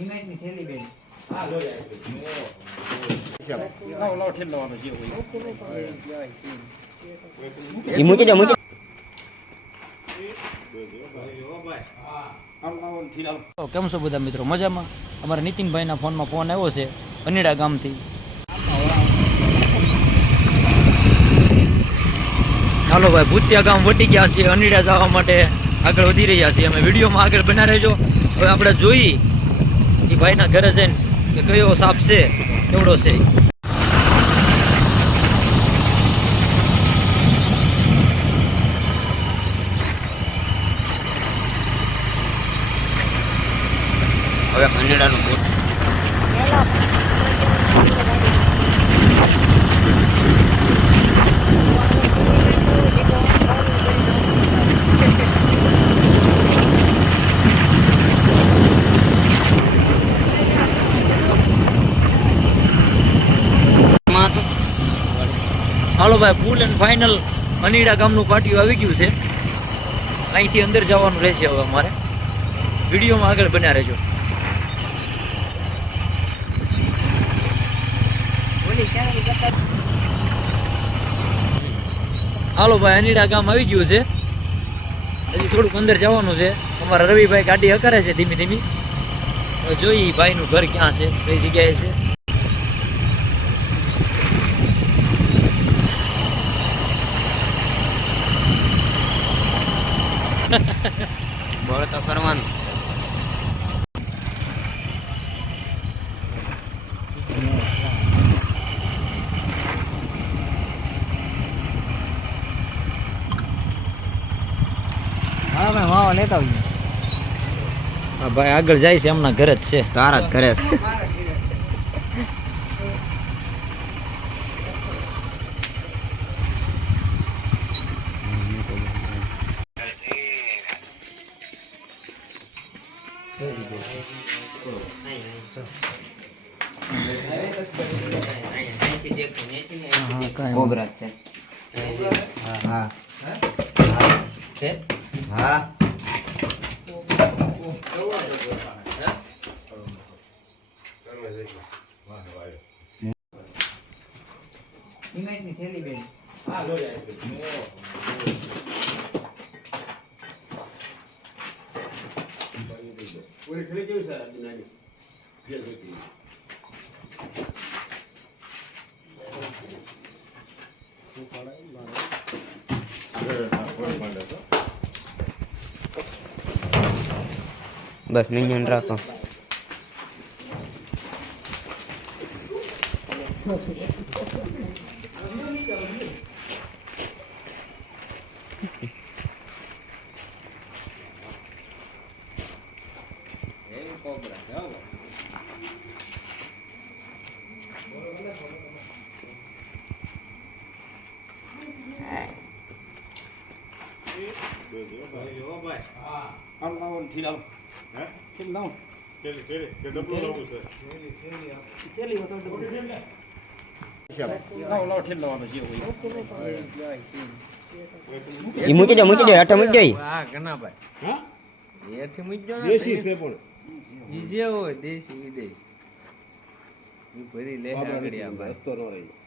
સિમેન્ટની થેલી બેન લાવ લાવ ઠેલવાનો છે એવું ઈ મૂકી દો મૂકી ઠીલ કેમ છો બધા મિત્રો? મજામાં? અમારા નીતિનભાઈના ફોનમાં ફોન આવ્યો છે અનીડા ગામથી. ચાલો ભાઈ ભૂતિયા ગામ વટી ગયા છીએ અનીડા જવા માટે આગળ વધી રહ્યા છીએ. અમે વિડીયોમાં આગળ બના રહેજો. હવે આપણે જોઈ એ ભાઈના ઘરે જઈને કે કયો સાપ છે કેવડો છે. હવે કંડેડાનું હાલો ભાઈ ફૂલ એન્ડ ફાઇનલ અનીડા ગામનું પાટિયું આવી ગયું છે. અહીંથી અંદર જવાનું રહેશે હવે અમારે. વિડીયોમાં આગળ બન્યા રહેજો. હાલો ભાઈ અનીડા ગામ આવી ગયું છે. હજી થોડુંક અંદર જવાનું છે. અમારા રવિભાઈ ગાડી હકારે છે ધીમી ધીમી. જોઈ ભાઈનું ઘર ક્યાં છે, કઈ જગ્યાએ છે. બળ તો કરવાનું. હા ભાઈ વાવા લેતા ભાઈ આગળ જાય છે એમના ઘરે જ છે. તારા જ ઘરે છે હા કાંઈ હા હા છે હા હા સિમેન્ટની થેલી બેન બસ મિનિયન રાખો આમ લાવો ઠીલ આલો ઠીલ લાવો થેલી હોય તો ડબલું. લાવ લાવ ઠેલવાનો છે એવું ઈ મૂકી દો મૂકી દો હેઠળ મૂકી દો ઈ. હા ઘનાભાઈ એથી મૂકજો ને દેશી છે પણ. ઈ જે હોય દેશી વિદેશ. ઈ ભરી લે આગળ રસ્તો ન રહી.